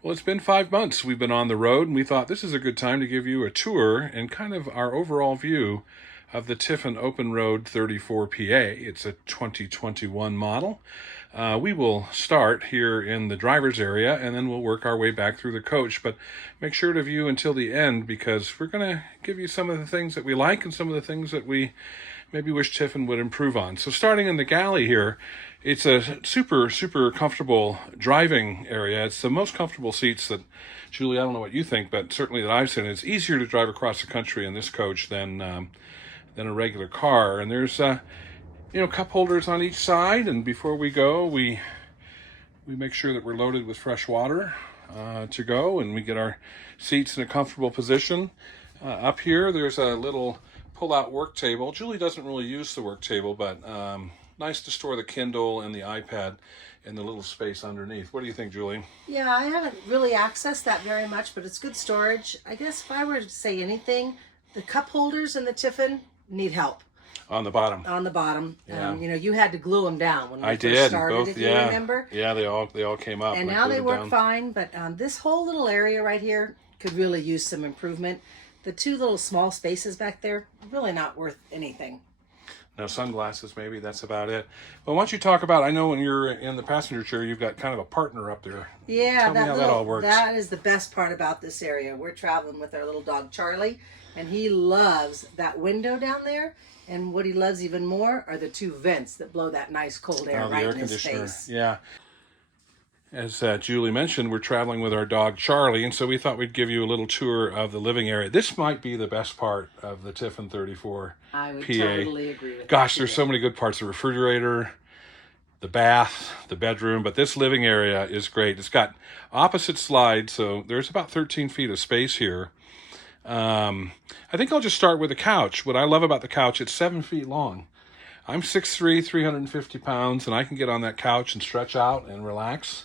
Well, it's been 5 months we've been on the road, and we thought this is a good time to give you a tour and kind of our overall view of the Tiffin Open Road 34 PA. It's a 2021 model. We will start here in the driver's area, and then we'll work our way back through the coach. But make sure to view until the end, because we're going to give you some of the things that we like and some of the things that we maybe wish Tiffin would improve on. So starting in the Galley here, it's a super, super comfortable driving area. It's the most comfortable seats that, Julie, I don't know what you think, but certainly that I've seen. It's easier to drive across the country in this coach than a regular car. And there's cup holders on each side. And before we go, we make sure that we're loaded with fresh water to go, and we get our seats in a comfortable position. Up here, there's a little pull-out work table. Julie doesn't really use the work table, but nice to store the Kindle and the iPad in the little space underneath. What do you think, Julie? Yeah, I haven't really accessed that very much, but it's good storage. I guess if I were to say anything, the cup holders in the Tiffin need help. On the bottom. On the bottom. Yeah. You had to glue them down when we I first started, both, if you remember. Yeah, they all came up. And now they work fine, but this whole little area right here could really use some improvement. The two little small spaces back there, really not worth anything. No sunglasses, maybe. That's about it. Well, why don't you talk about, I know when you're in the passenger chair, you've got kind of a partner up there. Yeah, Tell me how that all works. That is the best part about this area. We're traveling with our little dog, Charlie, and he loves that window down there. And what he loves even more are the two vents that blow that nice cold air right in his face. Yeah. As Julie mentioned, we're traveling with our dog, Charlie, and so we thought we'd give you a little tour of the living area. This might be the best part of the Tiffin 34 I would PA. totally agree with Gosh, that. there's so many good parts. The refrigerator, the bath, the bedroom, but this living area is great. It's got opposite slides, so there's about 13 feet of space here. I think I'll just start with the couch. What I love about the couch, it's 7 feet long. I'm 6'3", 350 pounds, and I can get on that couch and stretch out and relax.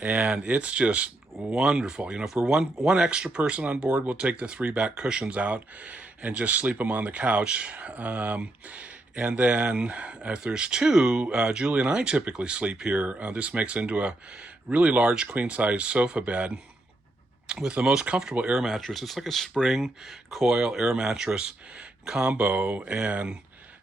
And it's just wonderful. If we're one extra person on board, we'll take the 3 back cushions out and just sleep them on the couch. And then if there's 2, Julie and I typically sleep here. This makes into a really large queen-size sofa bed with the most comfortable air mattress. It's like a spring coil air mattress combo, and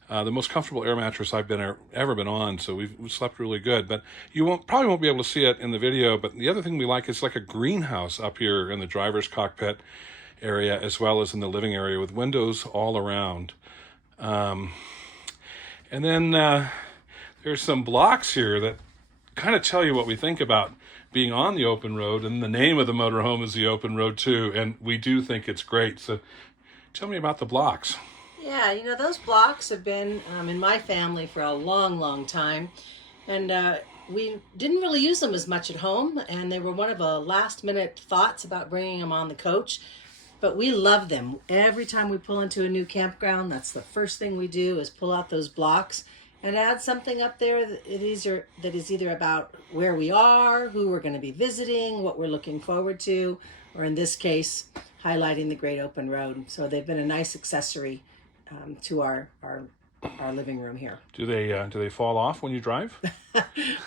the most comfortable air mattress I've ever been on. So we've slept really good. But you probably won't be able to see it in the video. But the other thing we like is like a greenhouse up here in the driver's cockpit area, as well as in the living area, with windows all around. And then there's some blocks here that kind of tell you what we think about being on the open road, and the name of the motorhome is the Open Road too, and we do think it's great. So tell me about the blocks. Yeah, those blocks have been in my family for a long, long time, and we didn't really use them as much at home, and they were one of the last-minute thoughts about bringing them on the coach, but we love them. Every time we pull into a new campground, that's the first thing we do is pull out those blocks and add something up there that is either about where we are, who we're going to be visiting, what we're looking forward to, or in this case, highlighting the Great Open Road. So they've been a nice accessory to our living room here. Do they fall off when you drive?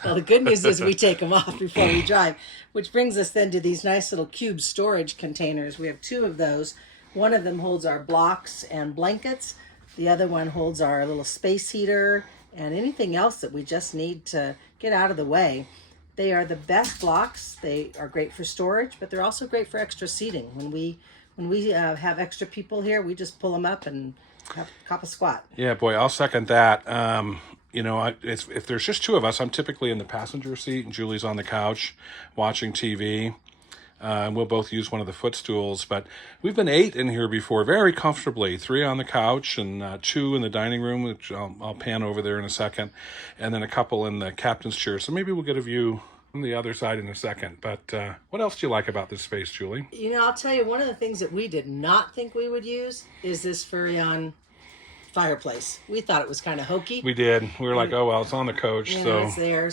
Well, the good news is we take them off before we drive, which brings us then to these nice little cube storage containers. We have 2 of those. One of them holds our blocks and blankets. The other one holds our little space heater and anything else that we just need to get out of the way. They are the best blocks. They are great for storage, but they're also great for extra seating. When we have extra people here, we just pull them up and cop a squat. Yeah, boy, I'll second that. If there's just 2 of us, I'm typically in the passenger seat and Julie's on the couch watching TV. And we'll both use one of the footstools, but we've been 8 in here before, very comfortably. 3 on the couch and 2 in the dining room, which I'll pan over there in a second, and then a couple in the captain's chair. So maybe we'll get a view from the other side in a second. But what else do you like about this space, Julie? I'll tell you, one of the things that we did not think we would use is this Furrion fireplace. We thought it was kind of hokey. We did. We were like, oh, well, it's on the coach. It's there.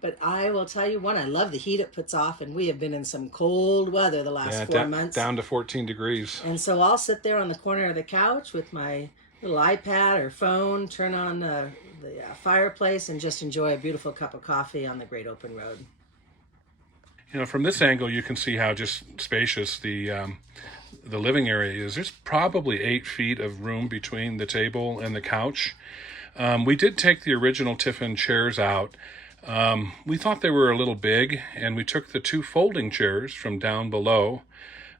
But I will tell you, I love the heat it puts off, and we have been in some cold weather the last 4 months. Down to 14 degrees. And so I'll sit there on the corner of the couch with my little iPad or phone, turn on the fireplace, and just enjoy a beautiful cup of coffee on the Great Open Road. You know, from this angle, you can see how just spacious the living area is. There's probably 8 feet of room between the table and the couch. We did take the original Tiffin chairs out. We thought they were a little big, and we took the 2 folding chairs from down below,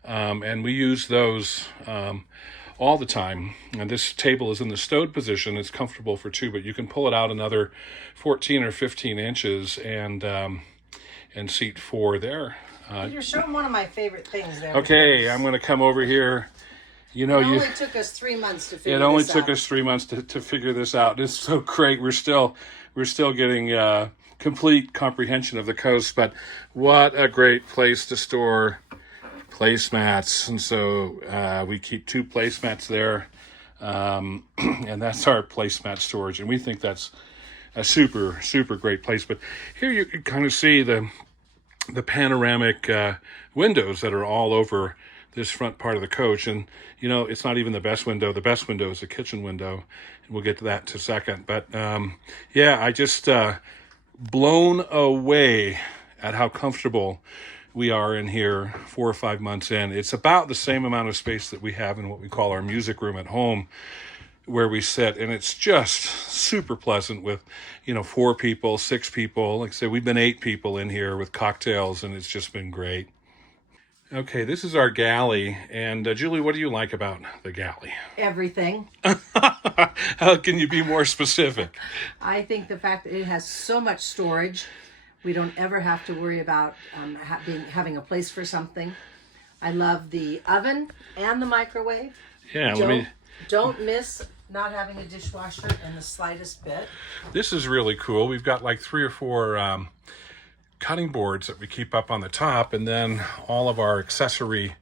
and we used those all the time. And this table is in the stowed position. It's comfortable for 2, but you can pull it out another 14 or 15 inches and seat 4 there. You're showing one of my favorite things there. Okay, I'm going to come over here. You know, it only took us 3 months to figure this out. It only took us 3 months to figure this out. It's so great. We're still getting complete comprehension of the coast, but what a great place to store placemats. And so we keep 2 placemats there, and that's our placemat storage. And we think that's a super, super great place. But here you can kind of see the panoramic windows that are all over this front part of the coach. And, you know, it's not even the best window. The best window is the kitchen window. And we'll get to that in a second. But, yeah, I just blown away at how comfortable we are in here 4 or 5 months in. It's about the same amount of space that we have in what we call our music room at home, where we sit, and it's just super pleasant with, you know, 4 people, 6 people. Like I said, we've been 8 people in here with cocktails, and it's just been great. Okay, this is our galley, and Julie, what do you like about the galley? Everything. How can you be more specific? I think the fact that it has so much storage, we don't ever have to worry about having a place for something. I love the oven and the microwave. Yeah, Don't miss not having a dishwasher in the slightest bit. This is really cool. We've got like 3 or 4 cutting boards that we keep up on the top, and then all of our accessory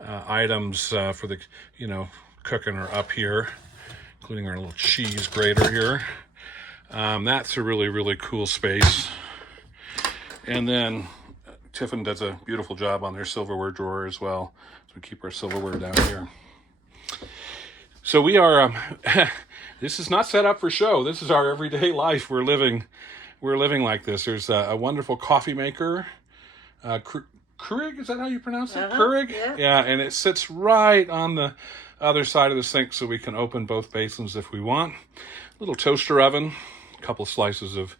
items for the, you know, cooking are up here, including our little cheese grater here. That's a really, really cool space. And then Tiffin does a beautiful job on their silverware drawer as well. So we keep our silverware down here. So we are, this is not set up for show. This is our everyday life. We're living like this. There's a wonderful coffee maker, Keurig, is that how you pronounce it? Keurig? Yeah, and it sits right on the other side of the sink, so we can open both basins if we want. Little toaster oven, a couple slices of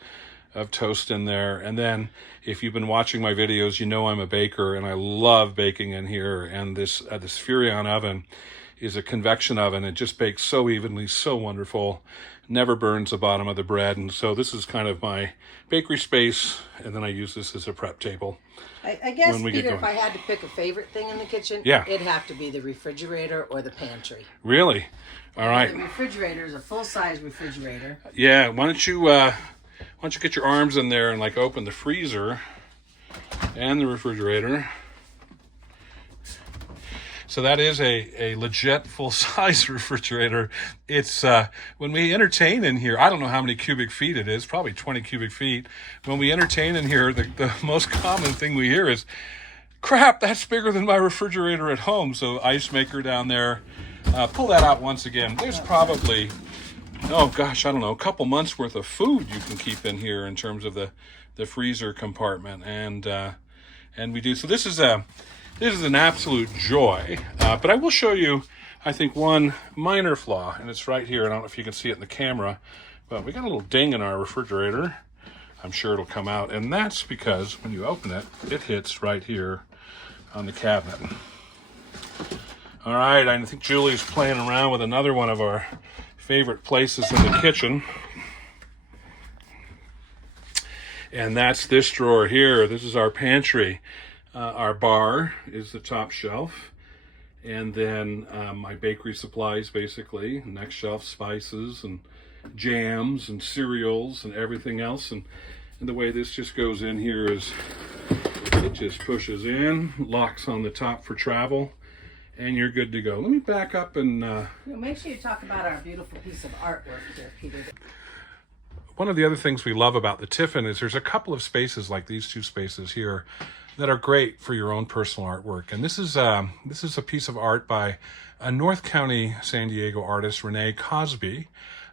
toast in there. And then if you've been watching my videos, you know I'm a baker, and I love baking in here. And this Furrion oven is a convection oven. It just bakes so evenly, so wonderful, never burns the bottom of the bread. And so this is kind of my bakery space, and then I use this as a prep table. I guess, Peter, if I had to pick a favorite thing in the kitchen, it'd have to be the refrigerator or the pantry. Really? All right. The refrigerator is a full-size refrigerator. Yeah, why don't you get your arms in there and like open the freezer and the refrigerator. So that is a legit full-size refrigerator. It's when we entertain in here, I don't know how many cubic feet it is, probably 20 cubic feet. When we entertain in here, the most common thing we hear is, crap, that's bigger than my refrigerator at home. So ice maker down there. Pull that out once again. There's probably, oh gosh, I don't know, a couple months worth of food you can keep in here in terms of the freezer compartment. And we do, so this is an absolute joy, but I will show you, I think, one minor flaw, and it's right here. I don't know if you can see it in the camera, but we got a little ding in our refrigerator. I'm sure it'll come out, and that's because when you open it, it hits right here on the cabinet. All right, I think Julie's playing around with another one of our favorite places in the kitchen, and that's this drawer here. This is our pantry. Our bar is the top shelf, and then my bakery supplies, basically. Next shelf, spices and jams and cereals and everything else. And the way this just goes in here is it just pushes in, locks on the top for travel, and you're good to go. Let me back up and... make sure you talk about our beautiful piece of artwork here, Peter. One of the other things we love about the Tiffin is there's a couple of spaces like these 2 spaces here that are great for your own personal artwork. And this is a piece of art by a North County, San Diego artist, Renee Cosby,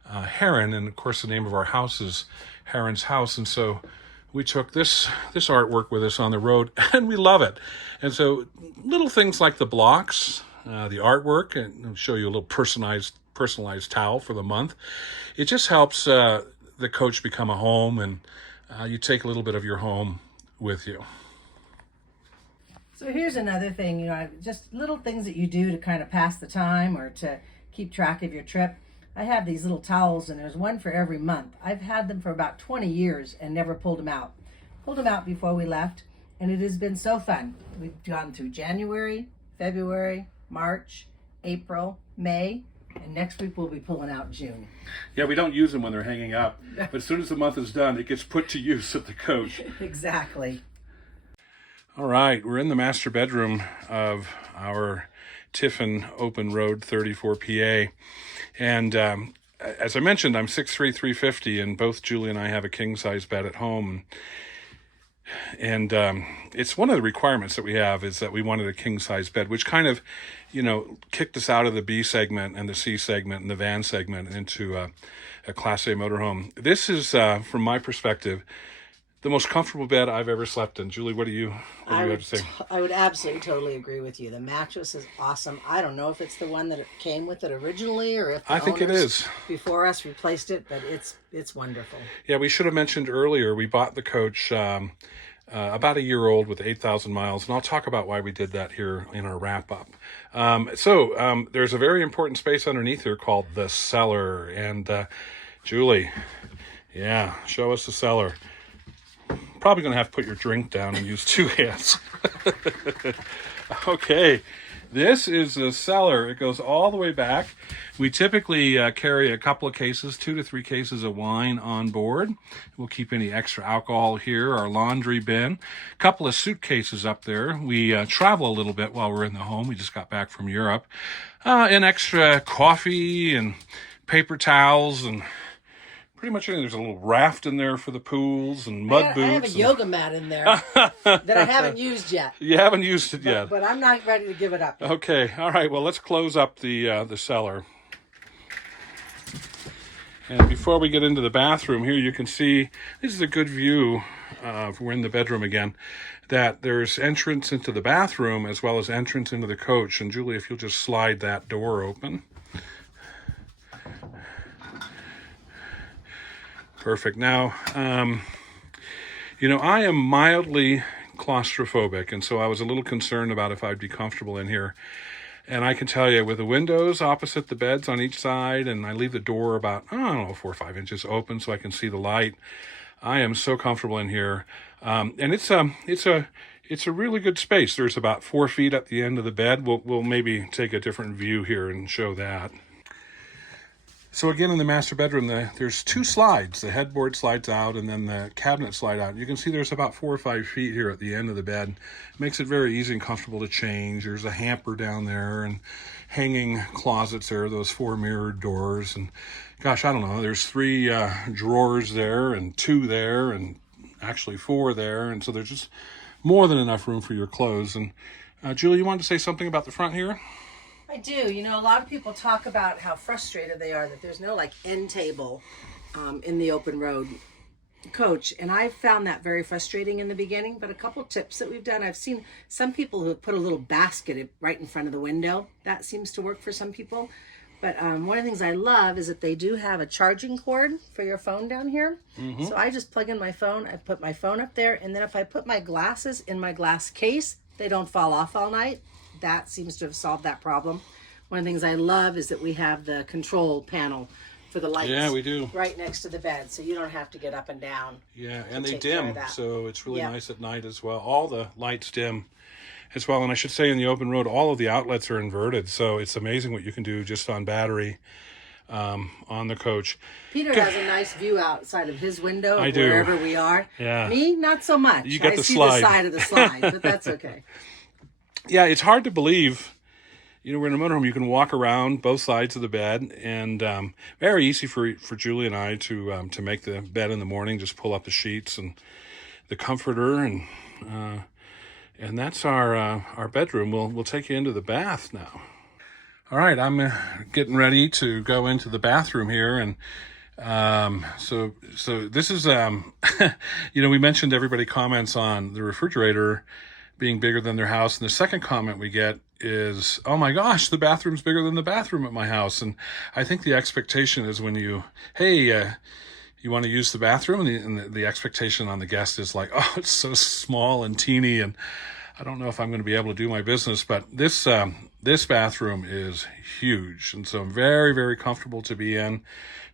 Heron, and of course the name of our house is Heron's House. And so we took this artwork with us on the road, and we love it. And so little things like the blocks, the artwork, and I'll show you a little personalized towel for the month. It just helps the coach become a home, and you take a little bit of your home with you. So here's another thing, just little things that you do to kind of pass the time or to keep track of your trip. I have these little towels, and there's one for every month. I've had them for about 20 years and never pulled them out. Pulled them out before we left, and it has been so fun. We've gone through January, February, March, April, May, and next week we'll be pulling out June. Yeah, we don't use them when they're hanging up, but as soon as the month is done, it gets put to use at the coach. Exactly. All right, we're in the master bedroom of our Tiffin Open Road 34 PA. And as I mentioned, I'm 6'3", 350, and both Julie and I have a king-size bed at home. And it's one of the requirements that we have is that we wanted a king-size bed, which kind of, kicked us out of the B segment and the C segment and the van segment into a Class A motorhome. This is, from my perspective, the most comfortable bed I've ever slept in. Julie, what do you have to say? I would absolutely totally agree with you. The mattress is awesome. I don't know if it's the one that it came with it originally or if the I think it is. Before us replaced it, but it's wonderful. Yeah, we should have mentioned earlier, we bought the coach about a year old with 8,000 miles, and I'll talk about why we did that here in our wrap-up. So there's a very important space underneath here called the cellar, and Julie, yeah, show us the cellar. Probably going to have to put your drink down and use two hands. Okay, this is the cellar. It goes all the way back. We typically carry a couple of cases, 2 to 3 cases of wine on board. We'll keep any extra alcohol here, our laundry bin, a couple of suitcases up there. We travel a little bit while we're in the home. We just got back from Europe. And extra coffee and paper towels and pretty much anything. There's a little raft in there for the pools and mud boots. I have a yoga mat in there that I haven't used yet. You haven't used it yet. But I'm not ready to give it up yet. Okay. All right. Well, let's close up the cellar. And before we get into the bathroom here, you can see, this is a good view, we're in the bedroom again, that there's entrance into the bathroom as well as entrance into the coach. And Julie, if you'll just slide that door open. Perfect. Now, I am mildly claustrophobic, and so I was a little concerned about if I'd be comfortable in here. And I can tell you, with the windows opposite the beds on each side, and I leave the door about, 4 or 5 inches open so I can see the light, I am so comfortable in here. And it's a really good space. There's about 4 feet at the end of the bed. We'll maybe take a different view here and show that. So again, in the master bedroom, there's 2 slides. The headboard slides out and then the cabinet slide out. You can see there's about 4 or 5 feet here at the end of the bed. Makes it very easy and comfortable to change. There's a hamper down there and hanging closets there, those 4 mirrored doors. And gosh, I don't know, there's 3 drawers there and 2 there and actually 4 there. And so there's just more than enough room for your clothes. And Julie, you wanted to say something about the front here? I do. A lot of people talk about how frustrated they are that there's no end table in the open road coach. And I found that very frustrating in the beginning, but a couple tips that we've done, I've seen some people who have put a little basket right in front of the window. That seems to work for some people. But one of the things I love is that they do have a charging cord for your phone down here. Mm-hmm. So I just plug in my phone, I put my phone up there, and then if I put my glasses in my glass case, they don't fall off all night. That seems to have solved that problem. One of the things I love is that we have the control panel for the lights. Yeah, we do. Right next to the bed, so you don't have to get up and down. Yeah, and they dim, so it's really nice at night as well. All the lights dim as well. And I should say, in the open road, all of the outlets are inverted, so it's amazing what you can do just on battery on the coach. Peter has a nice view outside of his window I do. Wherever we are. Yeah. Me, not so much. You get I the see slide. the side of the slide, but that's okay. Yeah, it's hard to believe. We're in a motorhome. You can walk around both sides of the bed, and very easy for Julie and I to make the bed in the morning. Just pull up the sheets and the comforter, and that's our bedroom. We'll take you into the bath now. All right, I'm getting ready to go into the bathroom here, and So this is, we mentioned everybody comments on the refrigerator being bigger than their house. And the second comment we get is, oh my gosh, the bathroom's bigger than the bathroom at my house. And I think the expectation is when you want to use the bathroom, and the expectation on the guest is like, oh, it's so small and teeny, and I don't know if I'm going to be able to do my business. But this bathroom is huge, and so I'm very, very comfortable to be in,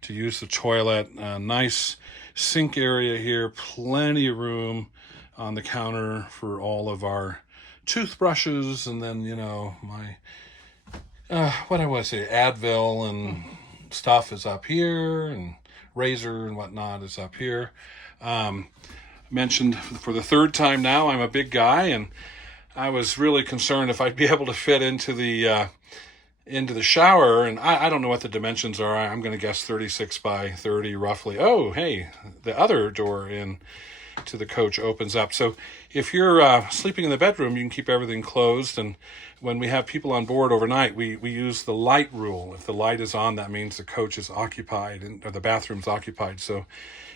to use the toilet. Nice sink area here, plenty of room on the counter for all of our toothbrushes, and then my what I want to say, Advil and stuff is up here, and razor and whatnot is up here. Mentioned for the third time now, I'm a big guy, and I was really concerned if I'd be able to fit into the shower, and I don't know what the dimensions are. I'm going to guess 36 by 30 roughly. Oh, hey, the other door in to the coach opens up. So if you're sleeping in the bedroom, you can keep everything closed. And when we have people on board overnight, we use the light rule. If the light is on, that means the coach is occupied, or the bathroom's occupied. So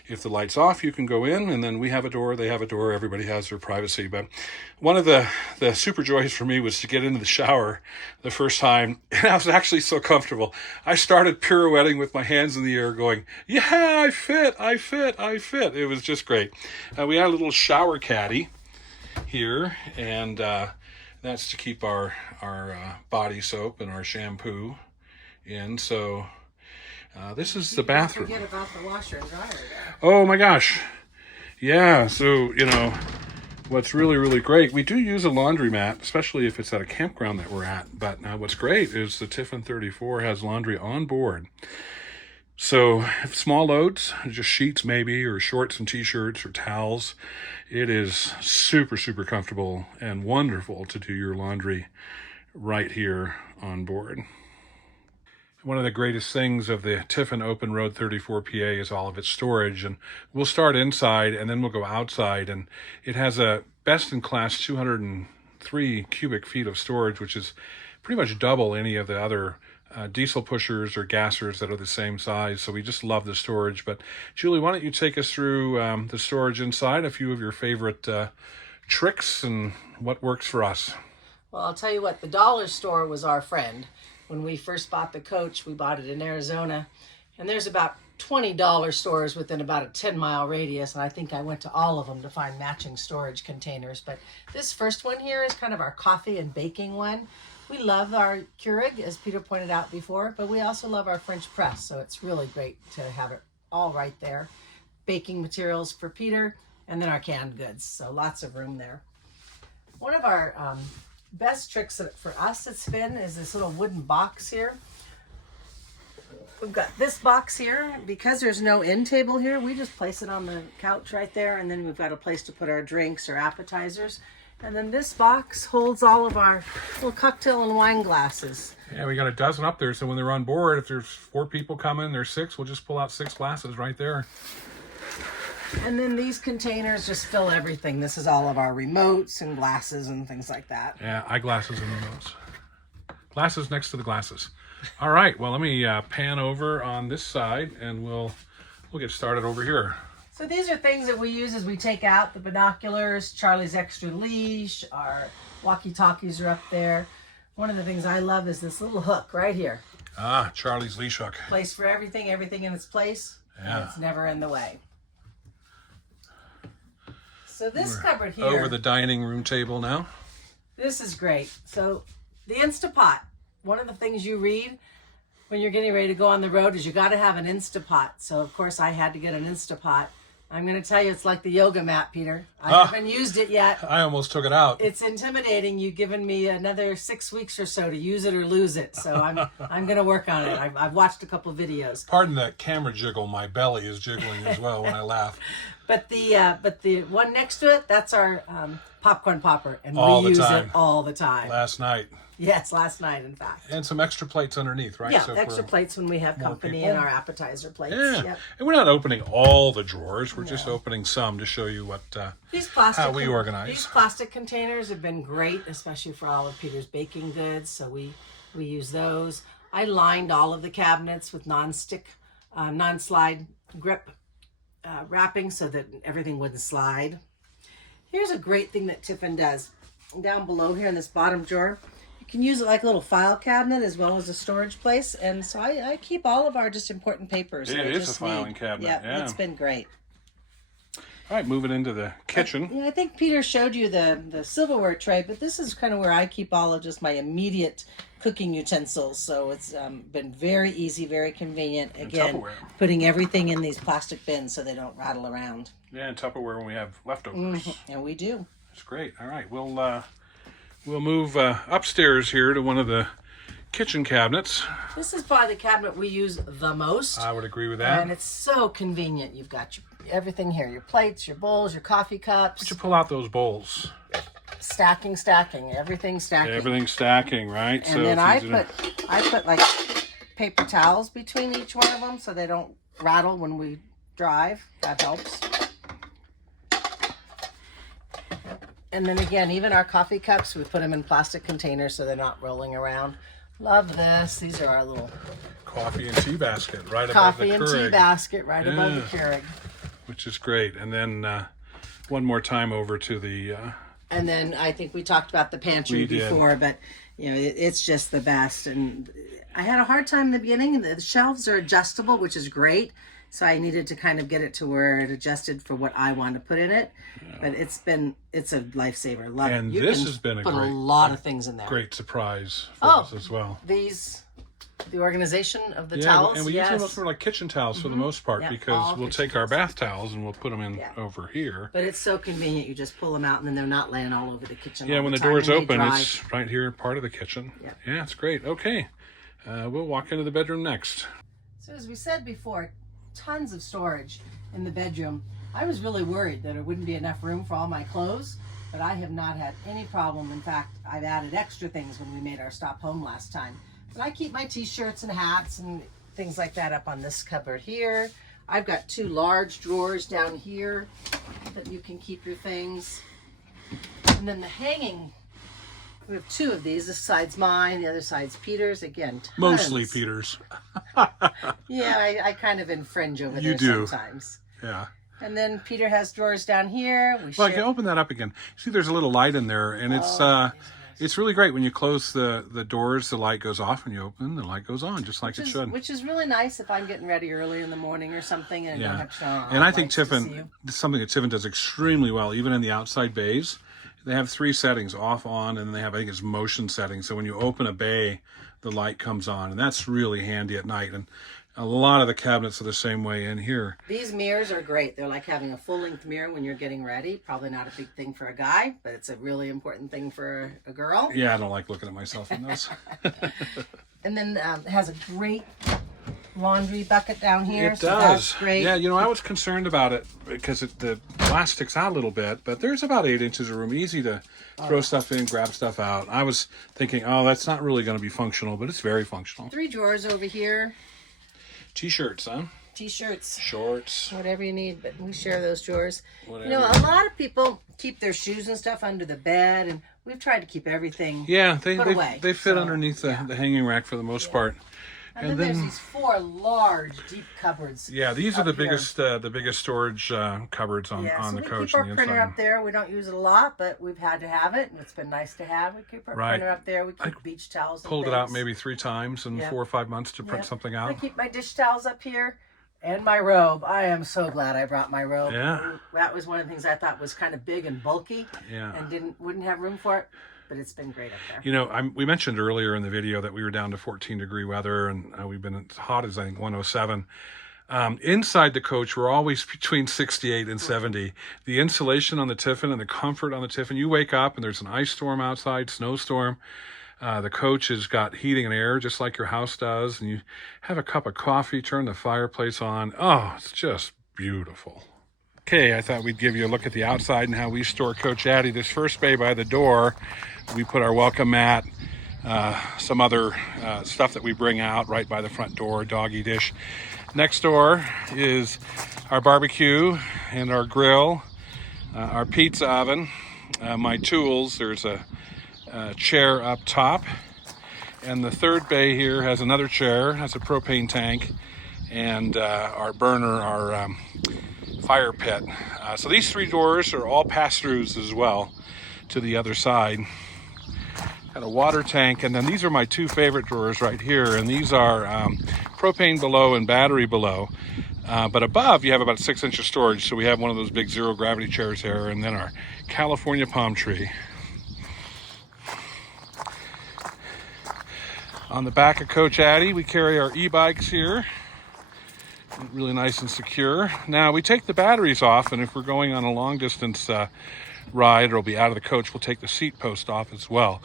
if the light's off, you can go in, and then we have a door, they have a door, everybody has their privacy. But one of the super joys for me was to get into the shower the first time, and I was actually so comfortable. I started pirouetting with my hands in the air going, yeah, I fit. It was just great. We had a little shower caddy here, and that's to keep our body soap and our shampoo in. So this is the bathroom. Forget about the washer and dryer there. Oh my gosh. Yeah, so, what's really, really great, we do use a laundromat, especially if it's at a campground that we're at. But what's great is the Tiffin 34 has laundry on board. So if small loads, just sheets maybe, or shorts and t-shirts or towels, it is super, super comfortable and wonderful to do your laundry right here on board. One of the greatest things of the Tiffin Open Road 34 PA is all of its storage, and we'll start inside and then we'll go outside, and it has a best-in-class 203 cubic feet of storage, which is pretty much double any of the other diesel pushers or gassers that are the same size. So we just love the storage. But Julie, why don't you take us through the storage inside, a few of your favorite tricks and what works for us. Well, I'll tell you what, the dollar store was our friend. When we first bought the coach, we bought it in Arizona, and there's about 20 dollar stores within about a 10-mile radius, and I think I went to all of them to find matching storage containers. But this first one here is kind of our coffee and baking one. We love our Keurig, as Peter pointed out before, but we also love our French press, so it's really great to have it all right there. Baking materials for Peter, and then our canned goods, so lots of room there. One of our best tricks that for us it's been is this little wooden box here. We've got this box here. Because there's no end table here, we just place it on the couch right there, and then we've got a place to put our drinks or appetizers. And then this box holds all of our little cocktail and wine glasses. Yeah, we got a dozen up there, so when they're on board, if there's 4 people coming, there's 6, we'll just pull out 6 glasses right there. And then these containers just fill everything. This is all of our remotes and glasses and things like that. Yeah, eyeglasses and remotes. Glasses next to the glasses. All right, well, let me pan over on this side, and we'll get started over here. So these are things that we use as we take out the binoculars, Charlie's extra leash, our walkie-talkies are up there. One of the things I love is this little hook right here. Ah, Charlie's leash hook. Place for everything in its place, and it's never in the way. So this cupboard here. Over the dining room table now. This is great. So the Instapot, one of the things you read when you're getting ready to go on the road is you got to have an Instapot. So of course I had to get an Instapot. I'm going to tell you, it's like the yoga mat, Peter. I haven't used it yet. I almost took it out. It's intimidating. You've given me another 6 weeks or so to use it or lose it. So I'm going to work on it. I've watched a couple videos. Pardon that camera jiggle. My belly is jiggling as well when I laugh. But the one next to it, that's our popcorn popper, and all we use time. it all the time. Last night. Yes, last night, in fact. And some extra plates underneath, right? Yeah, so extra plates when we have company and our appetizer plates. Yeah, Yep. And we're not opening all the drawers. We're just opening some to show you what how we organize. These plastic containers have been great, especially for all of Peter's baking goods. So we use those. I lined all of the cabinets with nonstick non-slide grip wrapping so that everything wouldn't slide. Here's a great thing that Tiffin does. Down below here in this bottom drawer, you can use it like a little file cabinet as well as a storage place. And so I keep all of our just important papers. It is a filing cabinet. Yeah, it's been great. All right, moving into the kitchen. I think Peter showed you the silverware tray, but this is kind of where I keep all of just my immediate cooking utensils. So it's been very easy, very convenient. Again, putting everything in these plastic bins so they don't rattle around. Yeah, and Tupperware when we have leftovers. And we do. That's great. All right, we'll move upstairs here to one of the kitchen cabinets. This is probably the cabinet we use the most. I would agree with that. And it's so convenient. You've got everything here, your plates, your bowls, your coffee cups. Why don't you pull out those bowls? Stacking, everything's stacking. Everything's stacking, right? And then I put like paper towels between each one of them so they don't rattle when we drive. That helps. And then again, even our coffee cups, we put them in plastic containers so they're not rolling around. Love this. These are our little coffee and tea basket right above the Keurig. Coffee and tea basket right above the Keurig. Which is great. And then one more time over to the... and then I think we talked about the pantry before, but it's just the best. And I had a hard time in the beginning. The shelves are adjustable, which is great. So I needed to kind of get it to where it adjusted for what I wanted to put in it. Yeah. But it's a lifesaver. Love and it. This has been a lot of things in there. Great surprise for us as well. The organization of the towels. And we use them for like kitchen towels for the most part because we'll take our bath towels and we'll put them in over here. But it's so convenient. You just pull them out and then they're not laying all over the kitchen. Yeah, when the door's open, it's right here, part of the kitchen. Yeah, it's great. Okay, we'll walk into the bedroom next. So as we said before, tons of storage in the bedroom. I was really worried that there wouldn't be enough room for all my clothes, but I have not had any problem. In fact, I've added extra things when we made our stop home last time. But I keep my t-shirts and hats and things like that up on this cupboard here. I've got 2 large drawers down here that you can keep your things. And then the hanging, we have 2 of these. This side's mine, the other side's Peter's. Again, tons. Mostly Peter's. Yeah, I kind of infringe over there sometimes. Yeah. And then Peter has drawers down here. I can open that up again. See, there's a little light in there, and it's really great. When you close the doors, the light goes off. When you open, the light goes on, just like it should. Which is really nice if I'm getting ready early in the morning or something, and I don't have to turn on. And I think Tiffin, something that Tiffin does extremely well, even in the outside bays, they have 3 settings, off, on, and then they have, I think it's motion settings. So when you open a bay, the light comes on, and that's really handy at night. And a lot of the cabinets are the same way in here. These mirrors are great. They're like having a full-length mirror when you're getting ready. Probably not a big thing for a guy, but it's a really important thing for a girl. Yeah, I don't like looking at myself in those. And then it has a great laundry bucket down here. It does. That's great. Yeah, I was concerned about it because the glass sticks out a little bit, but there's about 8 inches of room. Easy to throw stuff in, grab stuff out. I was thinking, that's not really going to be functional, but it's very functional. 3 drawers over here. T-shirts, huh? T-shirts. Shorts. Whatever you need, but we share those drawers. Whatever. A lot of people keep their shoes and stuff under the bed, and we've tried to keep everything put away. They fit underneath the hanging rack for the most part. And then there's these 4 large, deep cupboards. Yeah, these are the biggest storage cupboards on the coach. So we keep our printer up there. We don't use it a lot, but we've had to have it, and it's been nice to have. We keep our printer up there. We keep beach towels. Pulled it out maybe 3 times in 4 or 5 months to print something out. I keep my dish towels up here and my robe. I am so glad I brought my robe. Yeah, that was one of the things I thought was kind of big and bulky. Yeah, and wouldn't have room for it. But it's been great up there. We mentioned earlier in the video that we were down to 14-degree weather, and we've been as hot as, I think, 107. Inside the coach, we're always between 68 and 70. The insulation on the Tiffin and the comfort on the Tiffin, you wake up and there's an ice storm outside, snowstorm. The coach has got heating and air just like your house does, and you have a cup of coffee, turn the fireplace on. Oh, it's just beautiful. Okay, I thought we'd give you a look at the outside and how we store Coach Addy. This first bay by the door, we put our welcome mat, some other stuff that we bring out right by the front door, doggy dish. Next door is our barbecue and our grill, our pizza oven, my tools. There's a chair up top. And the third bay here has another chair, has a propane tank. and our burner, our fire pit. So these 3 doors are all pass-throughs as well to the other side. Got a water tank, and then these are my 2 favorite drawers right here, and these are propane below and battery below. But above you have about 6 inches storage, so we have one of those big zero gravity chairs there, and then our California palm tree. On the back of Coach Addy, we carry our e-bikes here. Really nice and secure. Now we take the batteries off, and if we're going on a long distance ride or we'll be out of the coach, we'll take the seat post off as well.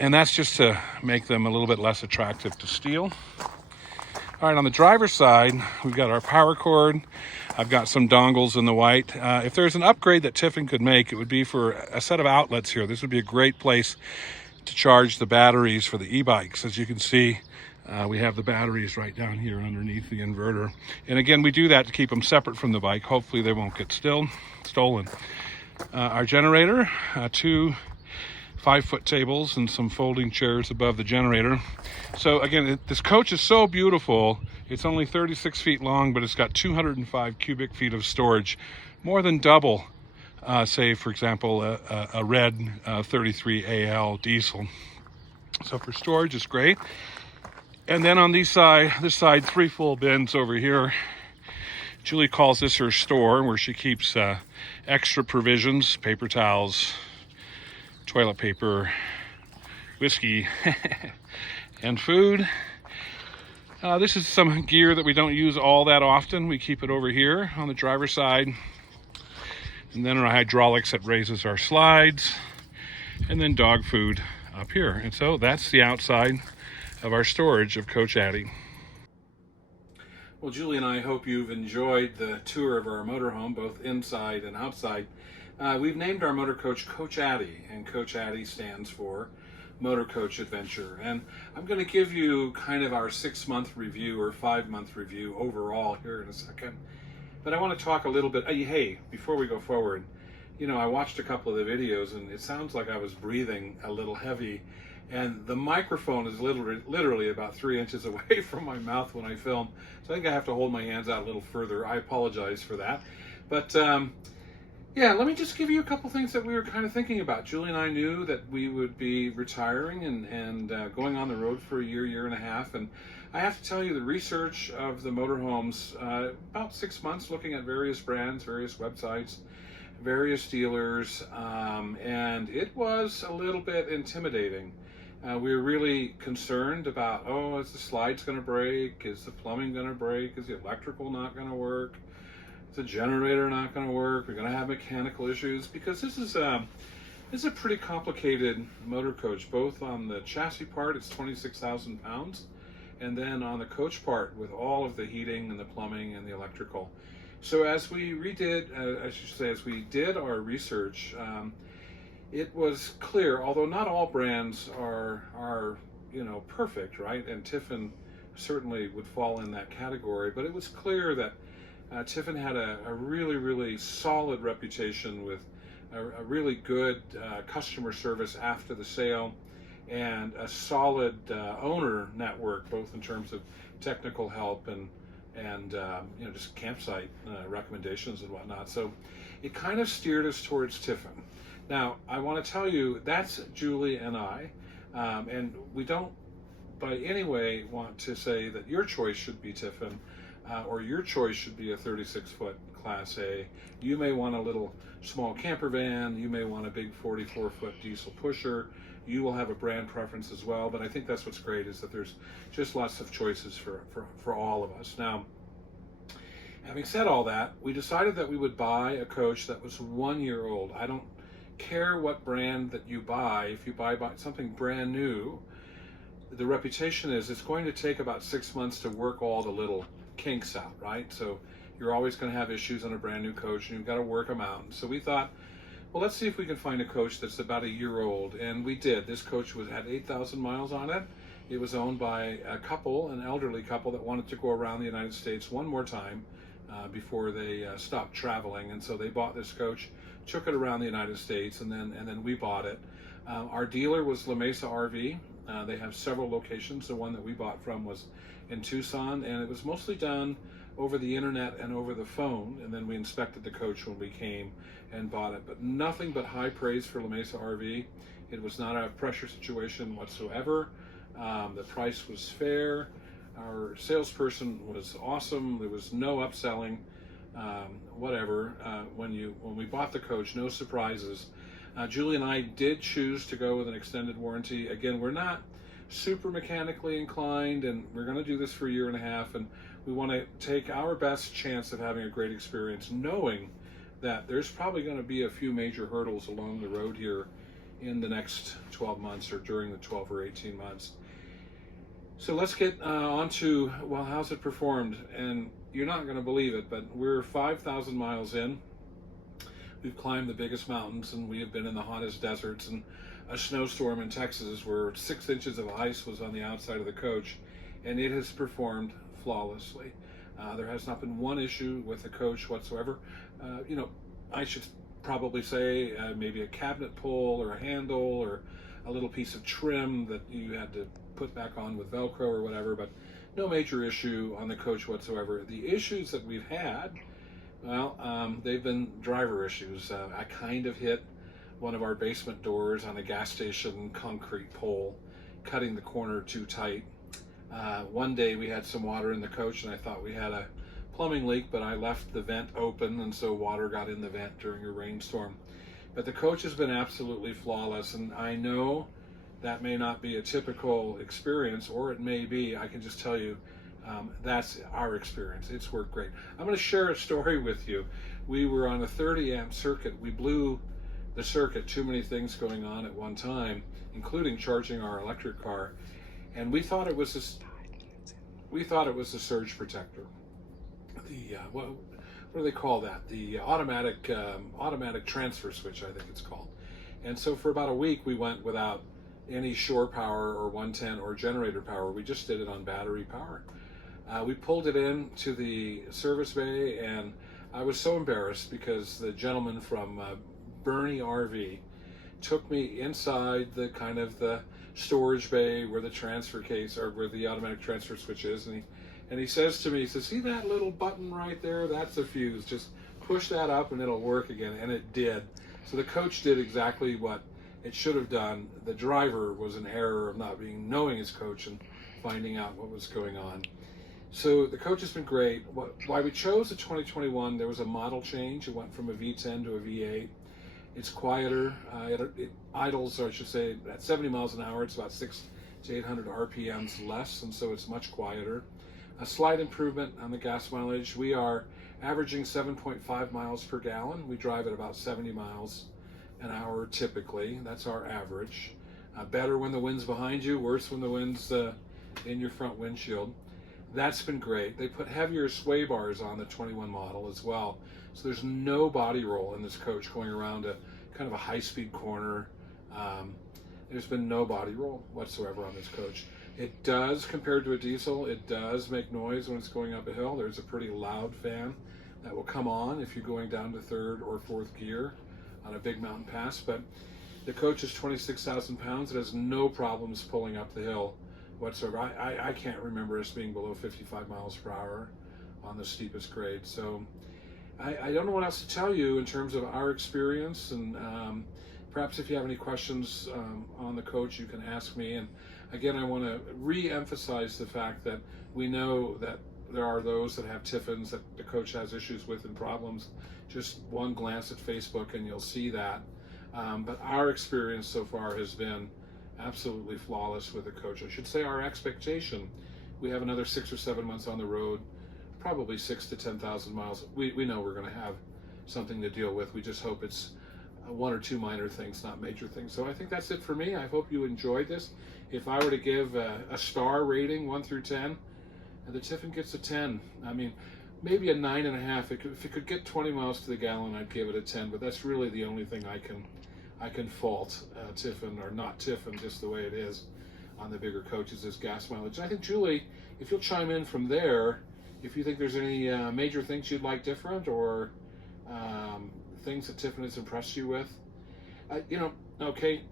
And that's just to make them a little bit less attractive to steal. All right, on the driver's side, we've got our power cord. I've got some dongles in the white. If there's an upgrade that Tiffin could make, it would be for a set of outlets here. This would be a great place to charge the batteries for the e-bikes. As you can see, we have the batteries right down here underneath the inverter. And again, we do that to keep them separate from the bike. Hopefully they won't get stolen. Our generator, 2 5-foot tables and some folding chairs above the generator. So again, this coach is so beautiful. It's only 36 feet long, but it's got 205 cubic feet of storage, more than double, say for example, a red 33AL diesel. So for storage, it's great. And then on this side, 3 full bins over here. Julie calls this her store, where she keeps extra provisions, paper towels, toilet paper, whiskey, and food. This is some gear that we don't use all that often. We keep it over here on the driver's side. And then our hydraulics that raises our slides. And then dog food up here. And so that's the outside of our storage of Coach Addy. Well, Julie and I hope you've enjoyed the tour of our motorhome, both inside and outside. We've named our motor coach Coach Addy, and Coach Addy stands for Motor Coach Adventure. And I'm going to give you kind of our 6-month review or 5-month review overall here in a second. But I want to talk a little bit, hey, before we go forward, you know, I watched a couple of the videos and it sounds like I was breathing a little heavy. And the microphone is literally about 3 inches away from my mouth when I film. So I think I have to hold my hands out a little further. I apologize for that. But yeah, let me just give you a couple things that we were kind of thinking about. Julie and I knew that we would be retiring and going on the road for a year and a half. And I have to tell you, the research of the motorhomes, about 6 months looking at various brands, various websites, various dealers, and it was a little bit intimidating. We were really concerned about, oh, is the slides going to break? Is the plumbing going to break? Is the electrical not going to work? Is the generator not going to work? We're going to have mechanical issues, because this is a pretty complicated motor coach. Both on the chassis part, it's 26,000 pounds, and then on the coach part with all of the heating and the plumbing and the electrical. So as we as we did our research, it was clear, although not all brands are perfect, right? And Tiffin certainly would fall in that category, but it was clear that Tiffin had a really solid reputation with a really good customer service after the sale, and a solid owner network, both in terms of technical help and just campsite recommendations and whatnot. So it kind of steered us towards Tiffin. Now, I want to tell you, that's Julie and I, and we don't by any way want to say that your choice should be Tiffin, or your choice should be a 36-foot Class A. You may want a little small camper van, you may want a big 44-foot diesel pusher. You will have a brand preference as well, but I think that's what's great, is that there's just lots of choices for all of us. Now, having said all that, we decided that we would buy a coach that was 1 year old. I don't care what brand that you buy. If you buy something brand new, the reputation is it's going to take about 6 months to work all the little kinks out, right? So you're always going to have issues on a brand new coach, and you've got to work them out. So we thought, well, let's see if we can find a coach that's about 1 year old, and we did. This coach had 8,000 miles on it. It was owned by a couple, an elderly couple, that wanted to go around the United States one more time before they stopped traveling, and so they bought this coach, took it around the United States, and then we bought it. Our dealer was La Mesa RV. They have several locations. The one that we bought from was in Tucson, and it was mostly done over the internet and over the phone, and then we inspected the coach when we came and bought it. But nothing but high praise for La Mesa RV. It was not a pressure situation whatsoever. The price was fair. Our salesperson was awesome. There was no upselling, whatever. When we bought the coach, no surprises. Julie and I did choose to go with an extended warranty. Again, we're not super mechanically inclined, and we're going to do this for a year and a half, and we want to take our best chance of having a great experience, knowing that there's probably going to be a few major hurdles along the road here in the next 12 months or during the 12 or 18 months. So let's get on to, well, how's it performed? And you're not going to believe it, but we're 5,000 miles in. We've climbed the biggest mountains, and we have been in the hottest deserts, and a snowstorm in Texas where 6 inches of ice was on the outside of the coach, and it has performed flawlessly. There has not been one issue with the coach whatsoever. I should probably say maybe a cabinet pull or a handle or a little piece of trim that you had to put back on with Velcro or whatever, but no major issue on the coach whatsoever. The issues that we've had, well, they've been driver issues. I kind of hit one of our basement doors on a gas station concrete pole, cutting the corner too tight. One day we had some water in the coach, and I thought we had a plumbing leak, but I left the vent open, and so water got in the vent during a rainstorm. But the coach has been absolutely flawless, and I know that may not be a typical experience, or it may be. I can just tell you that's our experience. It's worked great. I'm going to share a story with you. We were on a 30 amp circuit. We blew the circuit, too many things going on at one time, including charging our electric car, and we thought it was a surge protector. The what do they call that? The automatic transfer switch, I think it's called. And so for about a week we went without any shore power or 110 or generator power. We just did it on battery power. We pulled it in to the service bay, and I was so embarrassed because the gentleman from Bernie RV took me inside the kind of the storage bay where the transfer case or where the automatic transfer switch is, and he says to me, he says, "See that little button right there? That's the fuse. Just push that up and it'll work again." And it did. So the coach did exactly what it should have done. The driver was an error of not knowing his coach and finding out what was going on. So the coach has been great. Why we chose the 2021, there was a model change. It went from a V10 to a V8. It's quieter. It idles, or I should say, at 70 miles an hour. It's about 600 to 800 RPMs less, and so it's much quieter. A slight improvement on the gas mileage. We are averaging 7.5 miles per gallon. We drive at about 70 miles an hour typically. That's our average. Better when the wind's behind you, worse when the wind's in your front windshield. That's been great. They put heavier sway bars on the 21 model as well. So there's no body roll in this coach going around a kind of a high-speed corner. There's been no body roll whatsoever on this coach. It does, compared to a diesel, it does make noise when it's going up a hill. There's a pretty loud fan that will come on if you're going down to third or fourth gear on a big mountain pass. But the coach is 26,000 pounds. It has no problems pulling up the hill whatsoever. I can't remember us being below 55 miles per hour on the steepest grade. So I don't know what else to tell you in terms of our experience, and perhaps if you have any questions on the coach, you can ask me. And again, I want to re-emphasize the fact that we know that there are those that have Tiffins that the coach has issues with and problems. Just one glance at Facebook and you'll see that. But our experience so far has been absolutely flawless with the coach. I should say our expectation, we have another 6 or 7 months on the road, probably 6,000 to 10,000 miles. We know we're going to have something to deal with. We just hope it's one or two minor things, not major things. So I think that's it for me. I hope you enjoyed this. If I were to give a star rating, 1 through 10, the Tiffin gets a 10. I mean, maybe a 9.5. If it could get 20 miles to the gallon, I'd give it a 10. But that's really the only thing I can fault Tiffin, or not Tiffin, just the way it is on the bigger coaches, is gas mileage. And I think, Julie, if you'll chime in from there, if you think there's any major things you'd like different, or things that Tiffin has impressed you with. Okay,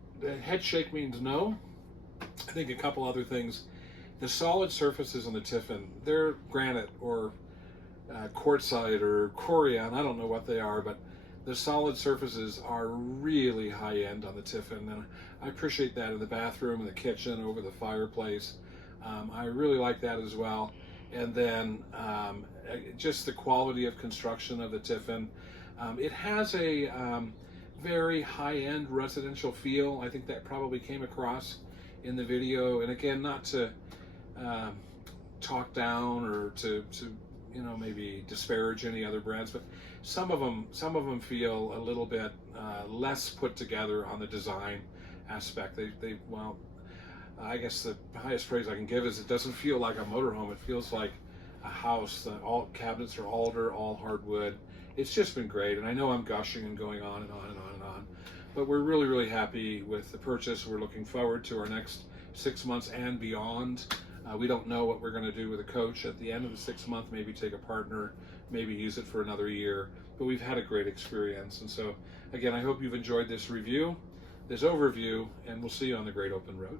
head shake means no. I think a couple other things. The solid surfaces on the Tiffin, they're granite or quartzite or corian. I don't know what they are, but the solid surfaces are really high end on the Tiffin, and I appreciate that in the bathroom and the kitchen over the fireplace. I really like that as well. And then just the quality of construction of the Tiffin. It has a very high-end residential feel. I think that probably came across in the video. And again, not to talk down or to maybe disparage any other brands, but some of them feel a little bit less put together on the design aspect. Well, I guess the highest praise I can give is it doesn't feel like a motorhome. It feels like a house. All cabinets are alder, all hardwood. It's just been great, and I know I'm gushing and going on and on and on and on, but we're really, really happy with the purchase. We're looking forward to our next 6 months and beyond. We don't know what we're going to do with the Coach at the end of the 6 month, maybe take a partner, maybe use it for another year, but we've had a great experience. And so again, I hope you've enjoyed this review, this overview, and we'll see you on the Great Open Road.